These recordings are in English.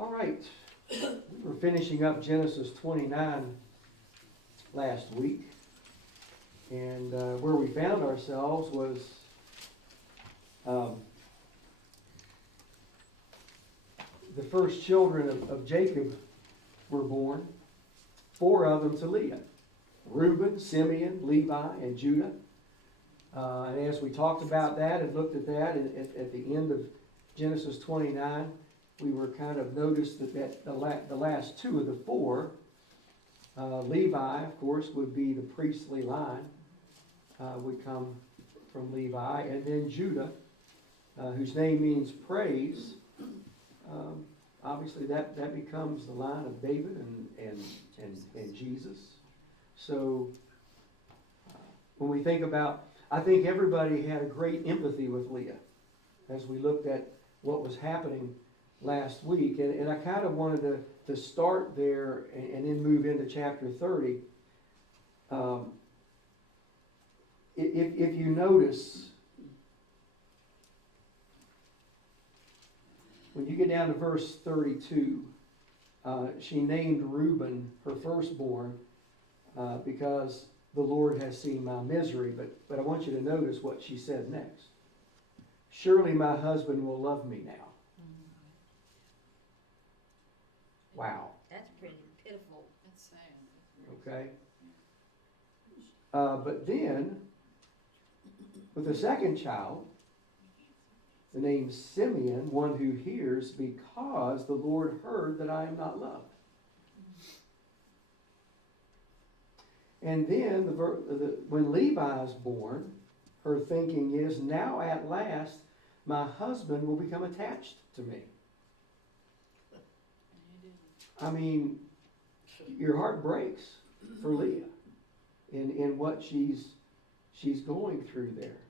All right, we were finishing up Genesis 29 last week, and where we found ourselves was the first children of Jacob were born, 4 of them to Leah: Reuben, Simeon, Levi, and Judah. And as we talked about that and looked at that at the end of Genesis 29, we were kind of noticed that the last 2 of the 4, Levi, of course, would be the priestly line, would come from Levi, and then Judah, whose name means praise. Obviously, that becomes the line of David and Jesus. So when we think about, I think everybody had a great empathy with Leah as we looked at what was happening last week. And I kind of wanted to start there and then move into chapter 30. If you notice, when you get down to verse 32, she named Reuben her firstborn because the Lord has seen my misery. But I want you to notice what she said next. Surely my husband will love me now. Wow. That's pretty pitiful. That's sad. Okay. But then, with the second child, the name Simeon, one who hears, because the Lord heard that I am not loved. And then, when Levi is born, her thinking is, now at last, my husband will become attached to me. I mean, your heart breaks for Leah in what she's going through there.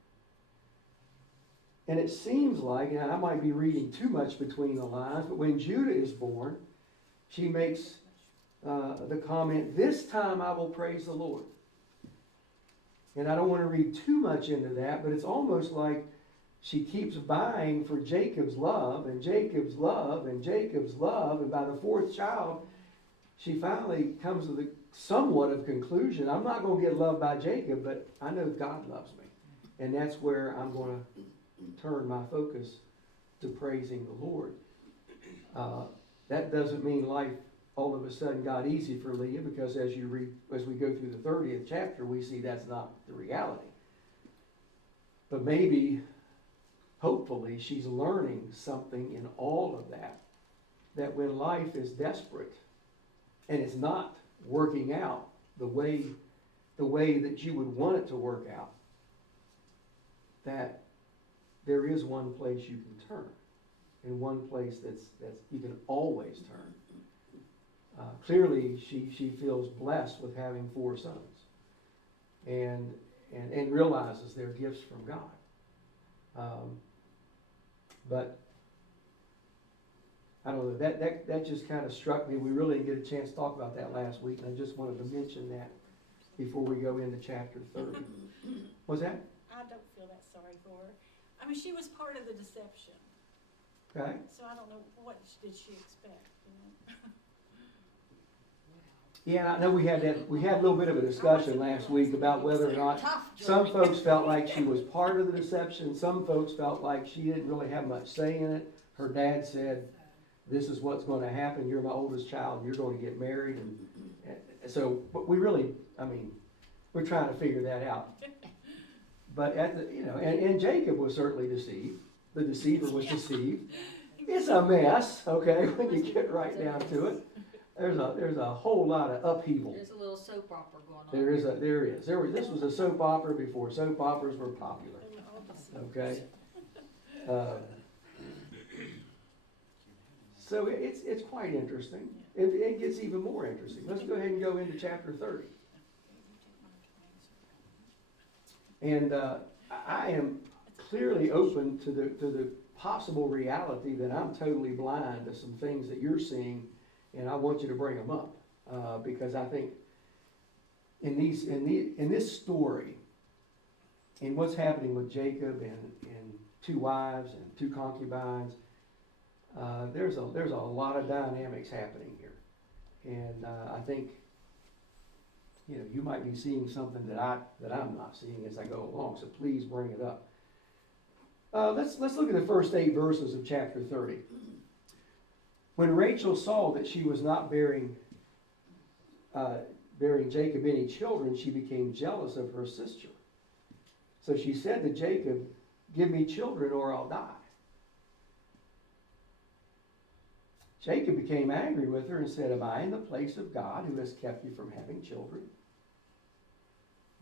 And it seems like, and I might be reading too much between the lines, but when Judah is born, she makes the comment, this time I will praise the Lord. And I don't want to read too much into that, but it's almost like she keeps vying for Jacob's love and Jacob's love and Jacob's love. And by the 4th child, she finally comes to the somewhat of conclusion. I'm not going to get loved by Jacob, but I know God loves me. And that's where I'm going to turn my focus to praising the Lord. That doesn't mean life all of a sudden got easy for Leah, because as we go through the 30th chapter, we see that's not the reality. But maybe, hopefully, she's learning something in all of that, that when life is desperate and it's not working out the way that you would want it to work out, that there is one place you can turn, and one place that's you can always turn. Clearly, she feels blessed with having 4 sons, and realizes they're gifts from God. But I don't know, that just kind of struck me. We really didn't get a chance to talk about that last week, and I just wanted to mention that before we go into chapter 30. What's that? I don't feel that sorry for her. I mean, she was part of the deception. Okay. So I don't know, what did she expect, you know? Yeah, I know we had a little bit of a discussion last week about whether or not some folks felt like she was part of the deception. Some folks felt like she didn't really have much say in it. Her dad said, this is what's going to happen. You're my oldest child, and you're going to get married. And so, but we really, I mean, we're trying to figure that out. But and Jacob was certainly deceived. The deceiver was deceived. It's a mess, okay, when you get right down to it. There's a whole lot of upheaval. There's a little soap opera going on. There is. This was a soap opera before soap operas were popular. Okay. So it's quite interesting. It gets even more interesting. Let's go ahead and go into chapter 30. And I am clearly open to the possible reality that I'm totally blind to some things that you're seeing, and I want you to bring them up because I think in this story, in what's happening with Jacob and 2 wives and 2 concubines, there's a lot of dynamics happening here. And I think, you might be seeing something that I'm not seeing as I go along, so please bring it up. Let's look at the first 8 verses of chapter 30. When Rachel saw that she was not bearing Jacob any children, she became jealous of her sister. So she said to Jacob, "Give me children or I'll die." Jacob became angry with her and said, "Am I in the place of God who has kept you from having children?"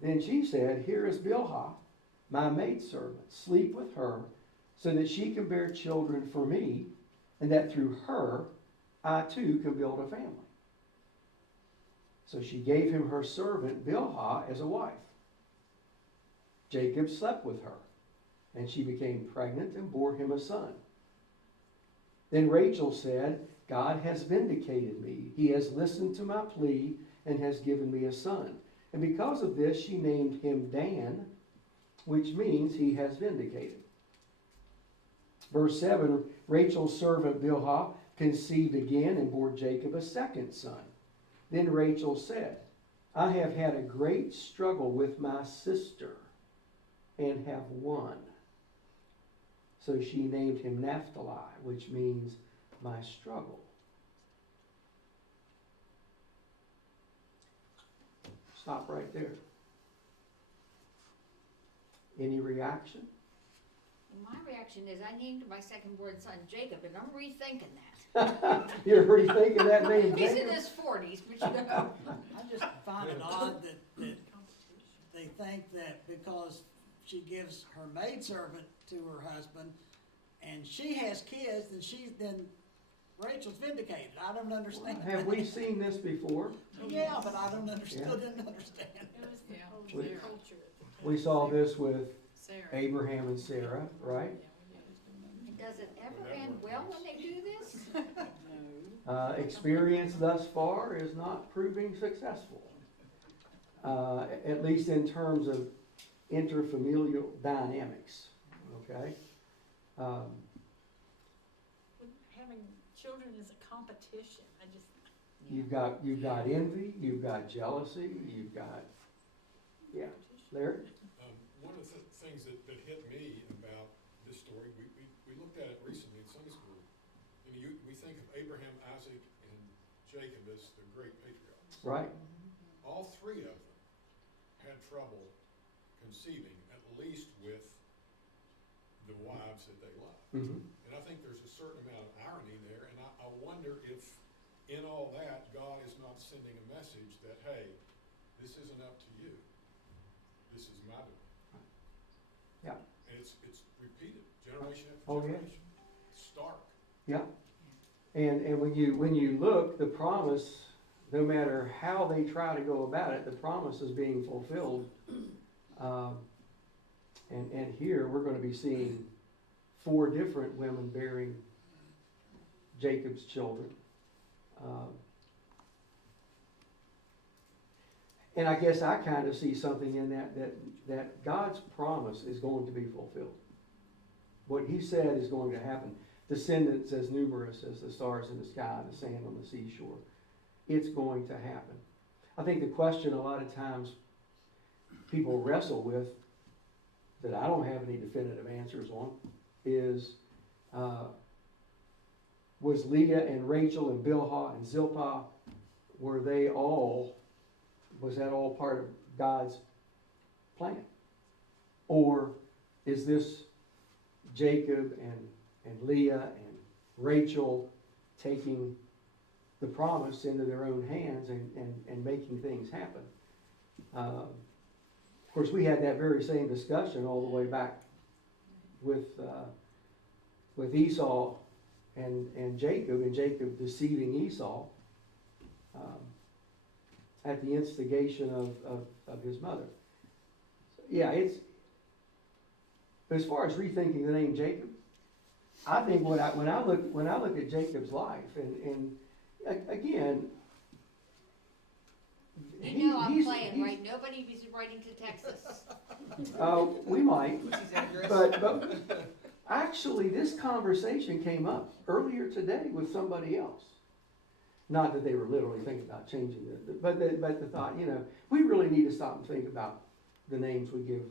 Then she said, "Here is Bilhah, my maidservant. Sleep with her so that she can bear children for me, and that through her I too can build a family." So she gave him her servant Bilhah as a wife. Jacob slept with her, and she became pregnant and bore him a son. Then Rachel said, "God has vindicated me. He has listened to my plea and has given me a son." And because of this, she named him Dan, which means he has vindicated. Verse 7, Rachel's servant Bilhah conceived again and bore Jacob a second son. Then Rachel said, "I have had a great struggle with my sister and have won." So she named him Naphtali, which means my struggle. Stop right there. Any reaction? My reaction is I named my second-born son Jacob, and I'm rethinking that. You're rethinking that name, He's in Jacob? his 40s, but I just find it odd that they think that because she gives her maidservant to her husband and she has kids, then Rachel's vindicated. I don't understand. Have we seen this before? Yeah, but I don't understand. Still didn't understand. It was the We- culture at the time. We saw this with Sarah. Abraham and Sarah, right? does it ever end well when they do this? Experience thus far is not proving successful. At least in terms of interfamilial dynamics, okay? Having children is a competition. I just. You've got envy, you've got jealousy, you've got, yeah, Larry? One of the things that hit me about this story, we looked at it recently in Sunday school. We think of Abraham, Isaac, and Jacob as the great patriarchs. Right? All 3 of them had trouble conceiving, at least with the wives that they loved. Mm-hmm. And I think there's a certain amount of irony there, and I wonder if in all that, God is not sending a message that, hey, this isn't up to you. This is my doing. Yeah. And it's repeated, generation after Oh, yeah. generation. Stark. Yeah. And when you look, the promise, no matter how they try to go about it, the promise is being fulfilled. And here we're going to be seeing 4 different women bearing Jacob's children. And I guess I kind of see something in that God's promise is going to be fulfilled. What he said is going to happen. Descendants as numerous as the stars in the sky and the sand on the seashore. It's going to happen. I think the question a lot of times people wrestle with, that I don't have any definitive answers on, is was Leah and Rachel and Bilhah and Zilpah, was that all part of God's plan? Or is this Jacob and Leah and Rachel taking the promise into their own hands and making things happen? Of course, we had that very same discussion all the way back with Esau and Jacob deceiving Esau at the instigation of his mother. Yeah, as far as rethinking the name Jacob, I think when I look at Jacob's life, and again, You know I'm playing, right? Nobody is writing to Texas. We might, but Actually, this conversation came up earlier today with somebody else. Not that they were literally thinking about changing it, but the thought, we really need to stop and think about the names we give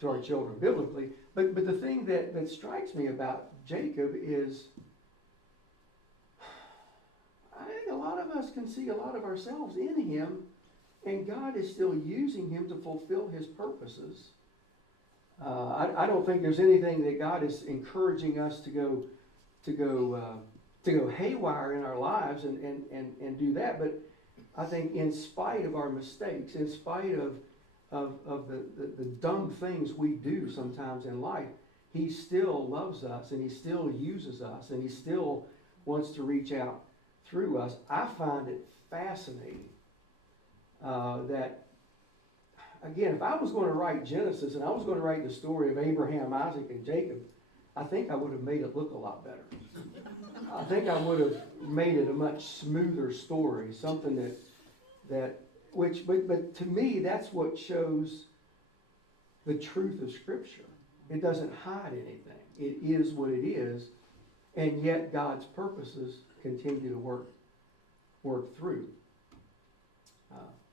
to our children biblically. But the thing that strikes me about Jacob is, I think a lot of us can see a lot of ourselves in him, and God is still using him to fulfill his purposes. I don't think there's anything that God is encouraging us to go haywire in our lives and do that. But I think in spite of our mistakes, in spite of the dumb things we do sometimes in life, he still loves us, and he still uses us, and he still wants to reach out through us. I find it fascinating that, again, if I was going to write Genesis and I was going to write the story of Abraham, Isaac, and Jacob, I think I would have made it look a lot better. I think I would have made it a much smoother story, something but to me, that's what shows the truth of Scripture. It doesn't hide anything. It is what it is, and yet God's purposes continue to work through.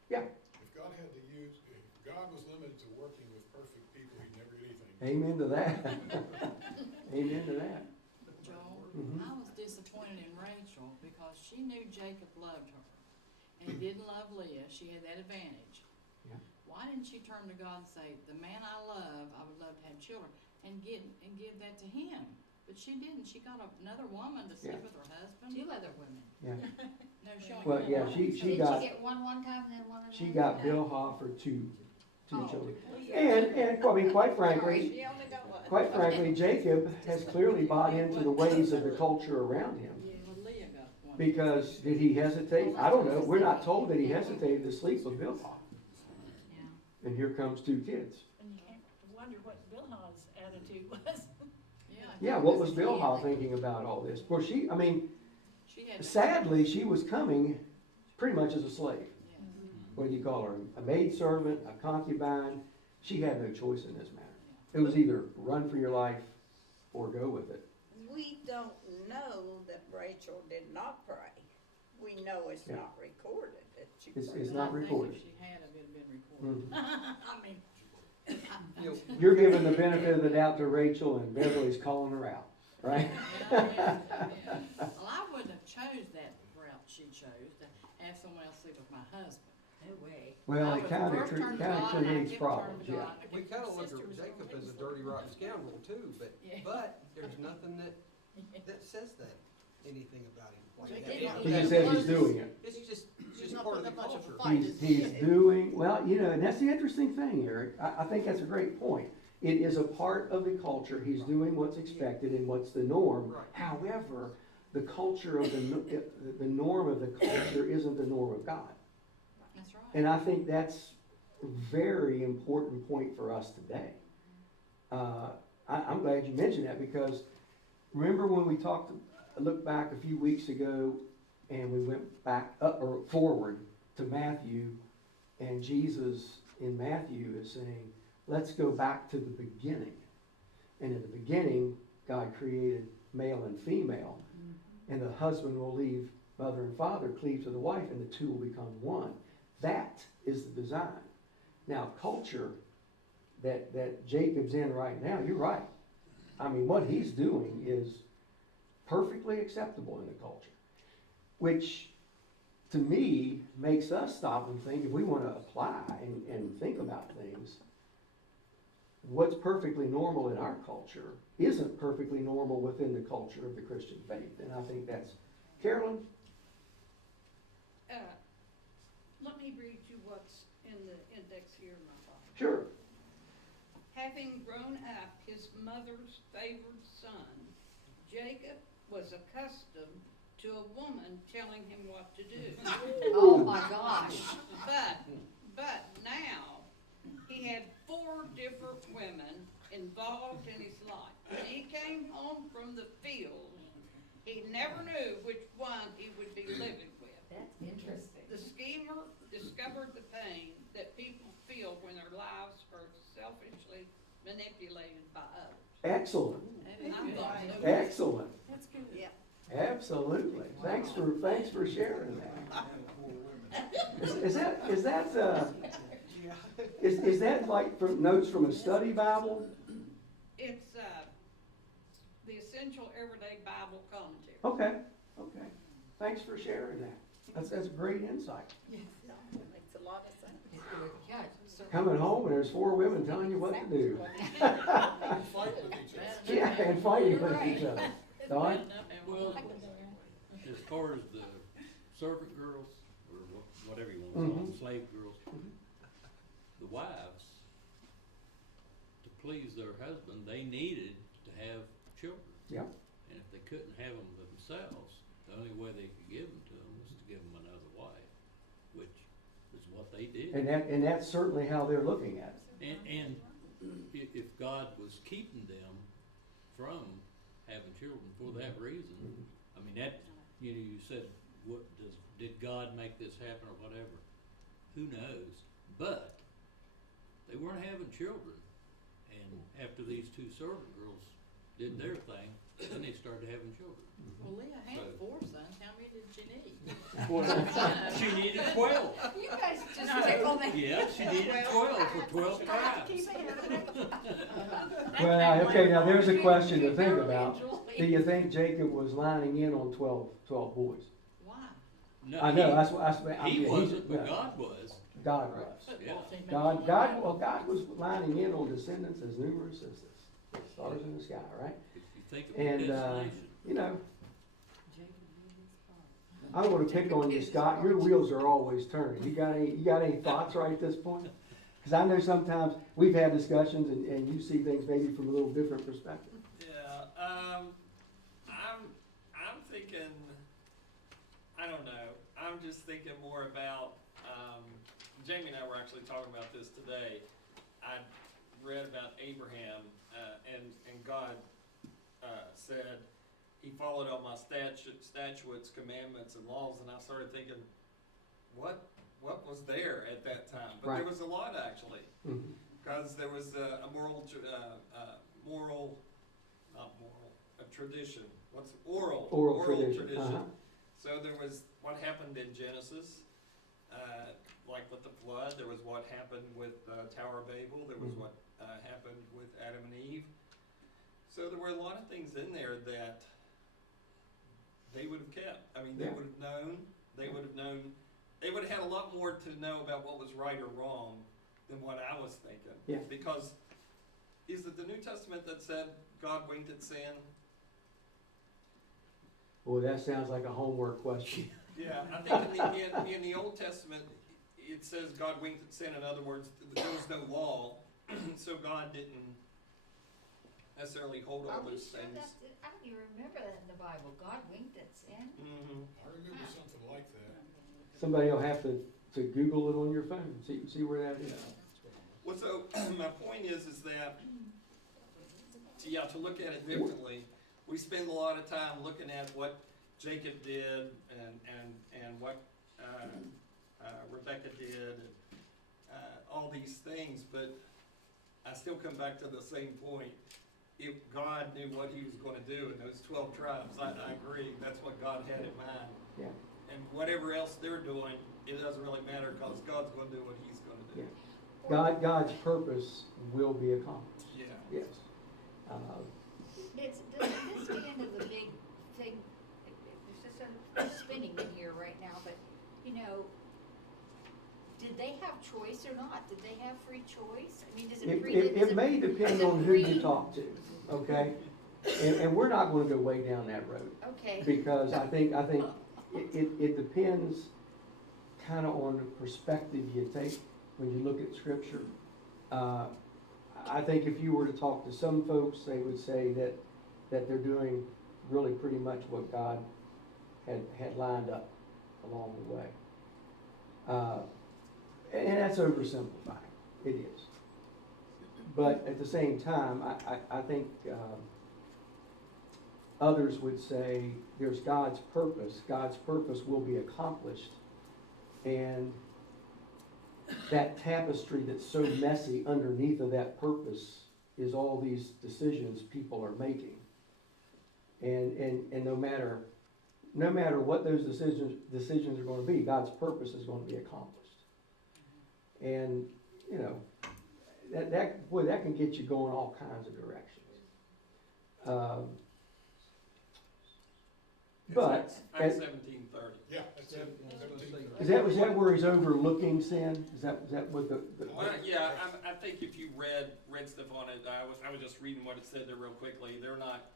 Yeah. If God was limited to working with perfect people, he'd never get anything. Amen to that. Amen to that. Joel, Mhm. I was disappointed in Rachel because she knew Jacob loved her and he didn't love Leah. She had that advantage. Yeah. Why didn't she turn to God and say, the man I love, I would love to have children, and give that to him? But she didn't. She got another woman to sleep Yeah. with her husband. 2 other women. Yeah. No, she only Well, got yeah, one. she Did got she get one time and then one another? she got Bill Hoffer two Oh. children. And I mean, quite frankly, She only got one. Quite frankly, Jacob has clearly bought into the ways of the culture around him. Well, Leah got one. Because did he hesitate? I don't know. We're not told that he hesitated to sleep with Bilhah. Yeah. And here comes 2 kids. And you can't wonder what Bilhah's attitude was. Yeah, what was Bilhah thinking about all this? Of course, She had sadly, she was coming pretty much as a slave. Yes. What do you call her? A maidservant, a concubine. She had no choice in this matter. It was either run for your life or go with it. We don't know that Rachel did not pray. We know it's Yeah. not recorded that she It's prayed. not I think recorded. if she had, it would have been recorded. Mhm. I mean, You're giving the benefit of the doubt to Rachel, and Beverly's calling her out, right? yeah. Well, I wouldn't have chose that route she chose, to have someone else sleep with my husband. No way. Well, I it would kind first turn to of God, and I'd creates give turn to problems, God, yeah. and I'd We give kinda my look sisters at Jacob over as a there. dirty rotten scoundrel too, Yeah. but there's nothing that says anything about him like But that. didn't He just says he's doing it. It's just He's not part of the putting up much of a culture. fight. He's doing, well, and that's the interesting thing, Eric. I think that's a great point. It is a part of the culture. He's doing what's expected and what's the norm. Right. However, the culture of the norm of the culture isn't the norm of God. That's right. And I think that's a very important point for us today. I'm glad you mentioned that, because remember when we looked back a few weeks ago and we went back up or forward to Matthew, and Jesus in Matthew is saying, let's go back to the beginning. And in the beginning, God created male and female, and the husband will leave mother and father, cleave to the wife, and the two will become one. That is the design. Now, culture that Jacob's in right now, you're right. I mean, what he's doing is perfectly acceptable in the culture, which to me makes us stop and think, if we want to apply and think about things, what's perfectly normal in our culture isn't perfectly normal within the culture of the Christian faith. And I think that's, Carolyn? Let me read you what's in the index here in my Bible. Sure. Having grown up his mother's favored son, Jacob was accustomed to a woman telling him what to do. Oh my gosh. But now he had 4 different women involved in his life. When he came home from the field, he never knew which one he would be living with. That's interesting. The schemer discovered the pain that people feel when their lives are selfishly manipulated by others. Excellent. And I thought so. Excellent, That's good. Yeah. absolutely. Thanks for sharing that. Is that like from notes from a study Bible? It's, the Essential Everyday Bible Commentary. Okay, okay. Thanks for sharing that. That's great insight. Makes a lot of sense. Yeah, it certainly Coming home and there's 4 women telling you what to do. And fight with each other. Yeah, and fighting with each other. Don? Well, as far as the servant girls, or whatever you want to call them, slave girls, the wives, to please their husband, they needed to have children. Yeah. And if they couldn't have them themselves, the only way they could give them to them was to give them another wife, which is what they did. And that's certainly how they're looking at it. And if God was keeping them from having children for that reason, I mean, that, you know, you said, did God make this happen or whatever? Who knows? But they weren't having children. And after these 2 servant girls did their thing, then they started having children. Well, Leah had So- 4 sons, how many did she need? She needed 12. You guys just tickle me. Yeah, she needed 12 for 12 tribes. Well, okay, now there's a question to think about. Do you think Jacob was lining in on 12 boys? Why? No, I know, that's what, he he's- wasn't, but no, God was. God was. Yeah. God was lining in on descendants as numerous as the stars in the sky, right? If you think of And, predestination. you know, I don't wanna pick on you, Scott, your wheels are always turning. You got any thoughts right at this point? Cause I know sometimes we've had discussions and you see things maybe from a little different perspective. Yeah, I'm thinking, I don't know, I'm just thinking more about, Jamie and I were actually talking about this today. I read about Abraham, and God, said, he followed all my statutes, commandments, and laws, and I started thinking, what was there at that time? But Right. there was a lot, actually. Mhm. Because there was a tradition. What's oral Tradition, uh-huh. So there was what happened in Genesis, like with the flood. There was what happened with Tower of Babel. There was what happened with Adam and Eve. So there were a lot of things in there that they would have kept. I mean, they Yeah. would have known. They would have known. They would have had a lot more to know about what was right or wrong than what I was thinking. Yeah. Because is it the New Testament that said God winked at sin? Boy, that sounds like a homework question. Yeah, I think in the Old Testament, it says God winked at sin. In other words, there was no law, so God didn't necessarily hold all Are we those sure things. that's, I don't even remember that in the Bible. God winked at sin. Mm-hmm. I remember something like that. Somebody will have to Google it on your phone, see where that is. Well, so my point is that to look at it differently, we spend a lot of time looking at what Jacob did and what Rebecca did, and all these things, but I still come back to the same point. If God knew what he was going to do in those 12 tribes, I agree, that's what God had in mind. Yeah. And whatever else they're doing, it doesn't really matter because God's going to do what he's going to do. Yeah. God's purpose will be accomplished. Yeah. Yes. Does this get into the big thing? There's just a spinning in here right now, but, you know, did they have choice or not? Did they have free choice? I mean, does it free? It may depend on who you free? talk to, okay? And we're not gonna go way down that road. Okay. Because I think it depends kinda on the perspective you take when you look at scripture. I think if you were to talk to some folks, they would say that they're doing really pretty much what God had lined up along the way. And that's oversimplifying, it is. But at the same time, I think others would say there's God's purpose will be accomplished, and that tapestry that's so messy underneath of that purpose is all these decisions people are making. And no matter what those decisions are gonna be, God's purpose is gonna be accomplished. And, you know, that can get you going all kinds of directions. But, Acts 17:30. Yeah, that's it. is that where he's overlooking sin? Is that what the? Well, yeah, I think if you read stuff on it, I was just reading what it said there real quickly. They're not,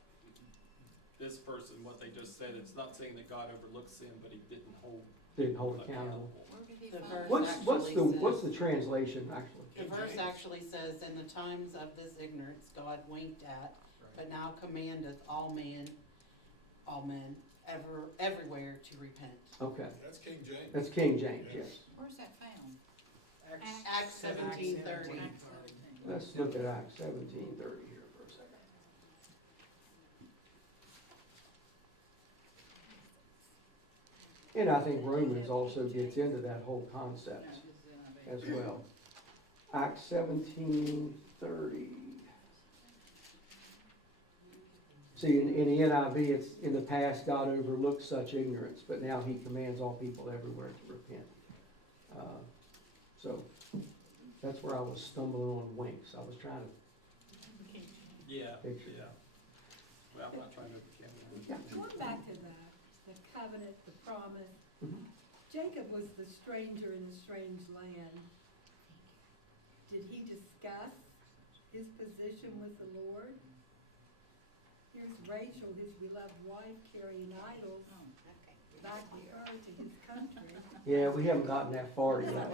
this person, what they just said, it's not saying that God overlooks sin, but he didn't hold accountable. Where did he The find verse that? What's the translation actually? The verse actually says, in the times of this ignorance, God winked at, but now commandeth all men, everywhere to repent. Okay, That's King James. that's King James, yes. Where's that found? Acts 17:30. Let's look at Acts 17:30 here for a second. And I think Romans also gets into that whole No, concept this is NIV. as well. Acts 17:30. See, in the NIV, it's, in the past, God overlooked such ignorance, but now he commands all people everywhere to repent. So, that's where I was stumbling on winks. I was trying to Yeah, picture yeah. that. Well, I'm not trying to overcome Yeah. Going back to the covenant, the promise, Mhm. Jacob was the stranger in the strange land. Did he discuss his position with the Lord? Here's Rachel, his beloved wife, carrying idols Oh, Okay. back with her to his country. Yeah, we haven't gotten that far yet.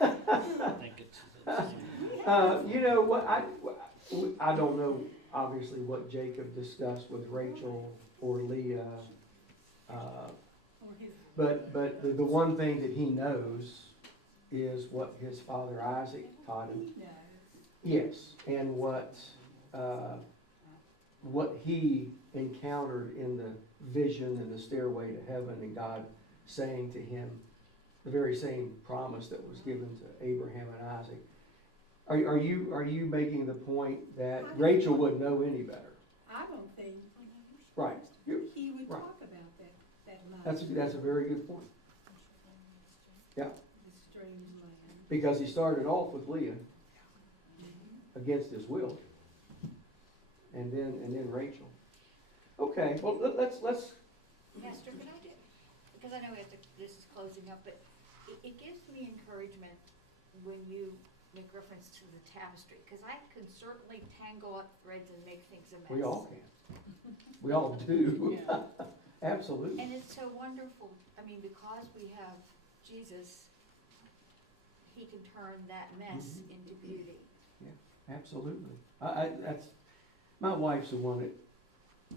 I think it's. You know, I don't know, obviously, what Jacob discussed with Rachel or Leah. Or his, But the one thing that he knows is what his father Isaac taught him. he knows. Yes, and what he encountered in the vision and the stairway to heaven, and God saying to him the very same promise that was given to Abraham and Isaac. Are you making the point that Rachel would know any better? I don't think Right. he would Right. talk about that money, That's a very good point. Yeah, the strange land. because he started off with Leah against his will, and then Rachel. Okay, well let's Pastor, could I do, because I know this is closing up, but it gives me encouragement when you make reference to the tapestry, because I can certainly tangle up threads and make things a mess. We all can. We all do. Yeah. Absolutely. And it's so wonderful, I mean, because we have Jesus, he can turn that mess Mhm. into beauty. Absolutely. That's, my wife's the one that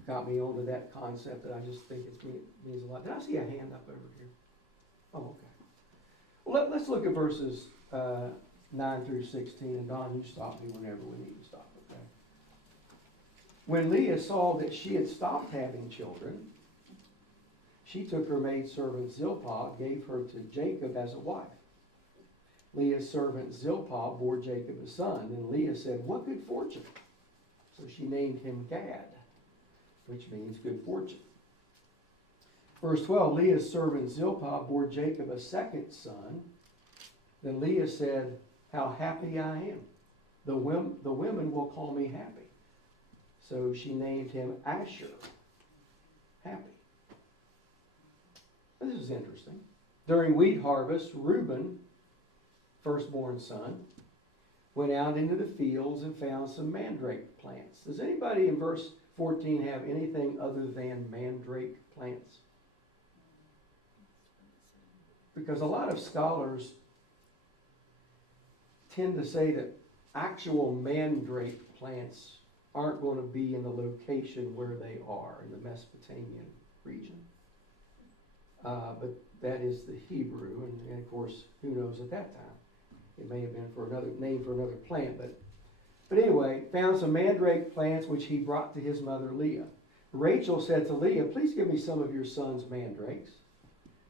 got me onto that concept, and I just think it means a lot. Did I see a hand up over here? Oh, okay. Well, let's look at verses 9 through 16, and Don, you stop me whenever we need to stop, okay? When Leah saw that she had stopped having children, she took her maidservant Zilpah, gave her to Jacob as a wife. Leah's servant Zilpah bore Jacob a son, and Leah said, "What good fortune?" So she named him Gad, which means good fortune. Verse 12, Leah's servant Zilpah bore Jacob a second son. Then Leah said, "How happy I am. The women will call me happy." So she named him Asher, happy. This is interesting. During wheat harvest, Reuben, firstborn son, went out into the fields and found some mandrake plants. Does anybody in verse 14 have anything other than mandrake plants? Because a lot of scholars tend to say that actual mandrake plants aren't going to be in the location where they are in the Mesopotamian region. But that is the Hebrew, and of course, who knows at that time? It may have been for another name for another plant, but anyway, found some mandrake plants which he brought to his mother Leah. Rachel said to Leah, "Please give me some of your son's mandrakes."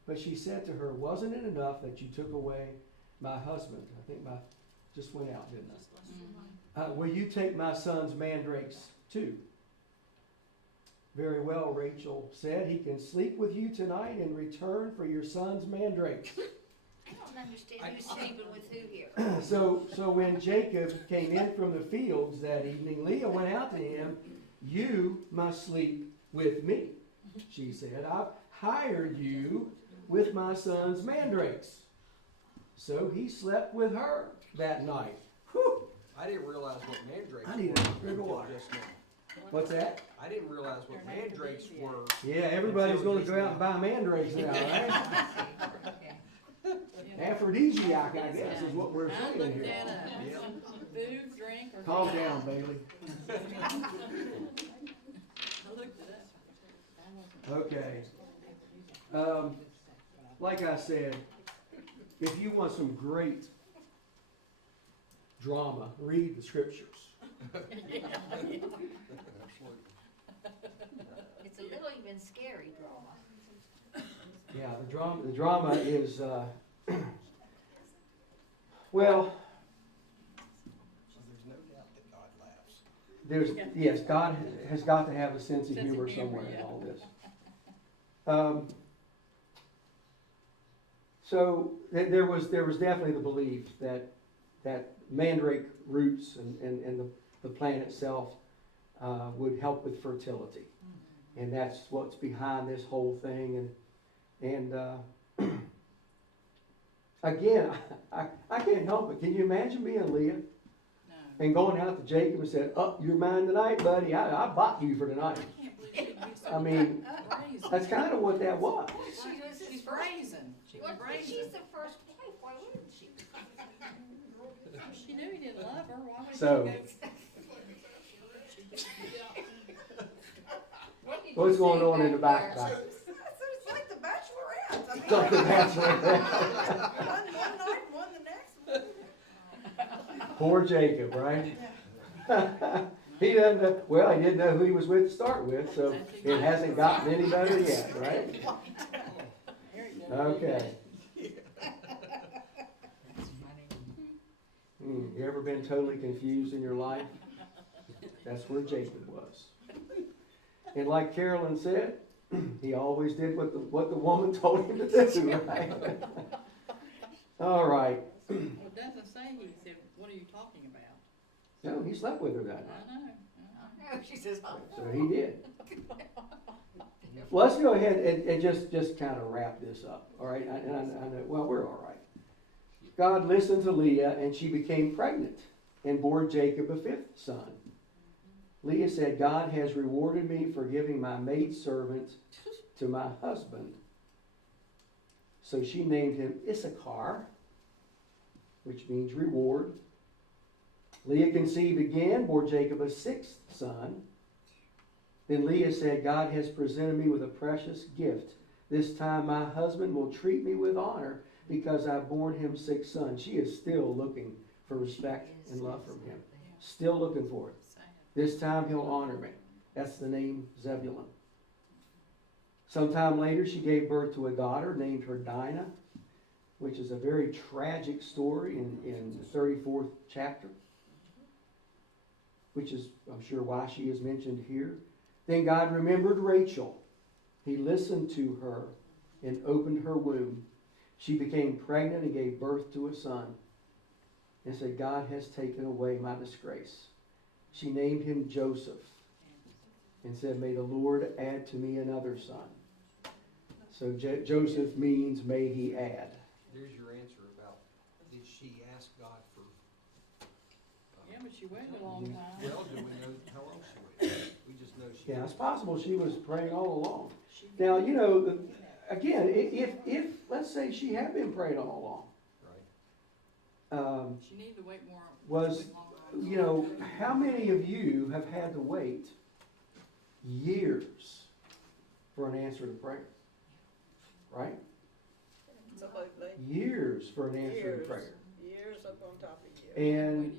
But she said to her, "Wasn't it enough that you took away my husband?" I think my just went out, didn't I? Will you take my son's mandrakes too? Very well, Rachel said. He can sleep with you tonight in return for your son's mandrakes. I don't understand who's sleeping with who here. So when Jacob came in from the fields that evening, Leah went out to him. You must sleep with me, she said. I've hired you with my son's mandrakes. So he slept with her that night. Whew. I didn't realize what mandrakes were. I need a drink of water. Just now. What's that? I didn't realize what mandrakes were. Yeah, everybody's going to go out and buy mandrakes now, right? Aphrodisiac, I guess, is what we're I saying looked here. that up. Food, drink, or. Calm down, Bailey. I looked it up. Okay. Like I said, if you want some great drama, read the scriptures. It's a little even scary drama. Yeah, the drama is, well, There's no doubt that God laughs. yes, God has got to have a sense of humor somewhere in all this. So there was definitely the belief that mandrake roots and the plant itself would help with fertility, and that's what's behind this whole thing. And again, I can't help it. Can you imagine being Leah No. and going out to Jacob and said, "Oh, you're mine tonight, buddy. I bought you for tonight." I can't believe she'd be so I mean, brazen. that's kind of what that was. She's brazen. She was Well, she's brazen. the first wife, why wouldn't she? She knew he didn't love her. Why would So- she go? What did What's you going say on in the back? there? It's like the Bachelorette. I mean, Something that's like that. one night, one the next one. Poor Jacob, right? He doesn't know, well, he didn't know who he was with to start with, so it hasn't gotten any better yet, right? Okay. You ever been totally confused in your life? That's where Jacob was. And like Carolyn said, he always did what the woman told him to do, right? All right. Well, it doesn't say, he said, what are you talking about? No, he slept with her that night. I know. No, she says, oh. So he did. Well, let's go ahead and just kind of wrap this up, all right? I know, well, we're all right. God listened to Leah, and she became pregnant and bore Jacob a fifth son. Leah said, God has rewarded me for giving my maidservant to my husband. So she named him Issachar, which means reward. Leah conceived again, bore Jacob a sixth son. Then Leah said, God has presented me with a precious gift. This time my husband will treat me with honor because I've borne him six sons. She is still looking for respect and love from him. Still looking for it. This time he'll honor me. That's the name Zebulun. Sometime later she gave birth to a daughter, named her Dinah, which is a very tragic story in the 34th chapter, which is, I'm sure, why she is mentioned here. Then God remembered Rachel. He listened to her and opened her womb. She became pregnant and gave birth to a son and said, God has taken away my disgrace. She named him Joseph and said, may the Lord add to me another son. So Joseph means, may he add. There's your answer about, did she ask God for? Yeah, but she waited a long time. Well, do we know how long she waited? We just know she. Yeah, it's possible she was praying all along. Now, you know, again, if let's say she had been praying all Right. along, She needed to wait more. was, wait longer. you know, how many of you have had to wait years for an answer to prayer? Right? Absolutely. Years for an answer to Years. prayer. Years up on top of years.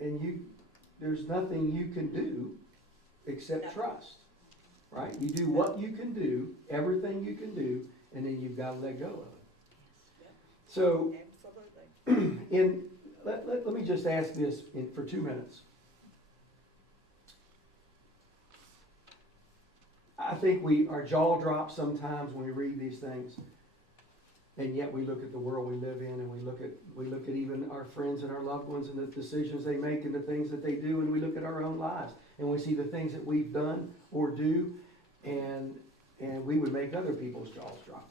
And you, there's nothing you can do except No. trust. Right? You do what you can do, everything you can do, and then you've got to let go of it. Yep. So, Absolutely. let me just ask this for 2 minutes. I think our jaw drops sometimes when we read these things. And yet we look at the world we live in, and we look at even our friends and our loved ones and the decisions they make and the things that they do, and we look at our own lives and we see the things that we've done or do, and we would make other people's jaws drop.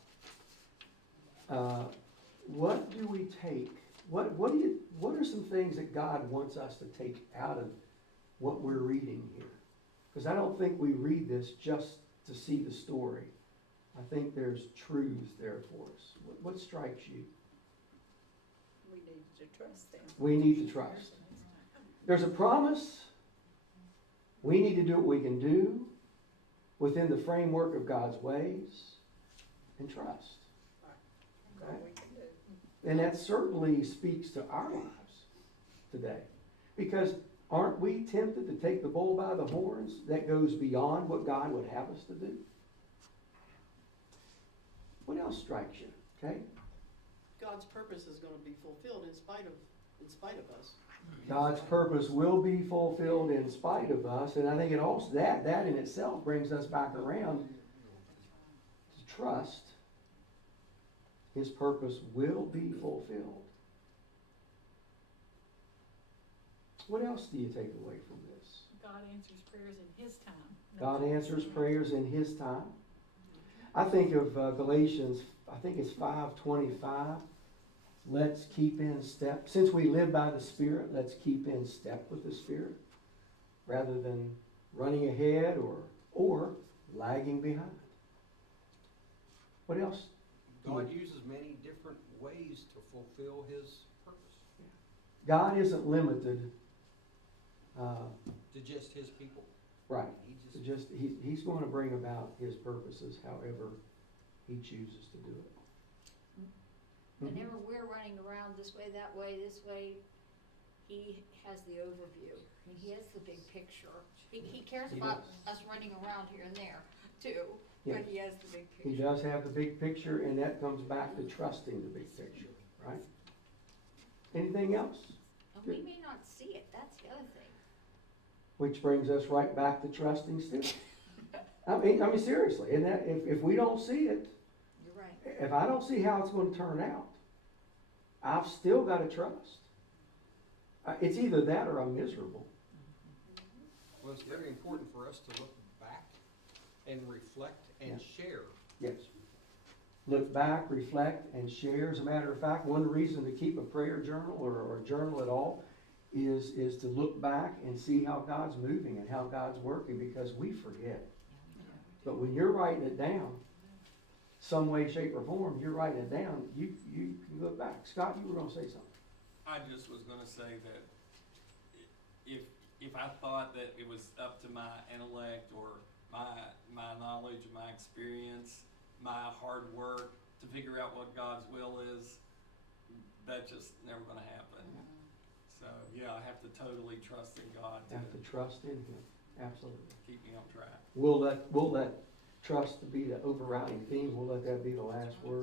What do we take? What are some things that God wants us to take out of what we're reading here? Because I don't think we read this just to see the story. I think there's truths there for us. What strikes you? We need to trust them. We need to trust. There's a promise. We need to do what we can do within the framework of God's ways and trust. Okay? All we can do. And that certainly speaks to our lives today. Because aren't we tempted to take the bull by the horns that goes beyond what God would have us to do? What else strikes you? Okay? God's purpose is gonna be fulfilled in spite of us. God's purpose will be fulfilled in spite of us, and I think it also that in itself brings us back around to trust. His purpose will be fulfilled. What else do you take away from this? God answers prayers in His time. God answers prayers in His time. I think of Galatians, I think it's 5:25. Let's keep in step. Since we live by the Spirit, let's keep in step with the Spirit rather than running ahead or lagging behind. What else? God uses many different ways to fulfill His purpose. God isn't limited. To just His people. Right. He's He's going to bring about His purposes however He chooses to do it. Whenever we're running around this way, that way, this way, He has the overview. I mean, He has the big picture. He cares He about does. us running around here and there too, Yeah. but He has the big He picture. does have the big picture, and that comes back to trusting the big picture, right? Anything else? And we may not see it, that's the other thing. Which brings us right back to trusting still. I mean seriously, and that if we don't see it, You're right. if I don't see how it's going to turn out, I've still got to trust. It's either that or I'm miserable. Well, it's very important for us to look back and reflect and share. Yes. Look back, reflect, and share. As a matter of fact, one reason to keep a prayer journal or a journal at all is to look back and see how God's moving and how God's working, because we forget. But when you're writing it down, some way, shape, or form, you're writing it down, you can look back. Scott, you were going to say something. I just was gonna say that if I thought that it was up to my intellect or my knowledge, my experience, my hard work to figure out what God's will is, that's just never gonna happen. So, yeah, I have to totally trust in God You have to trust in Him. Absolutely. keep me on track. We'll let trust be the overriding theme. We'll let that be the last word.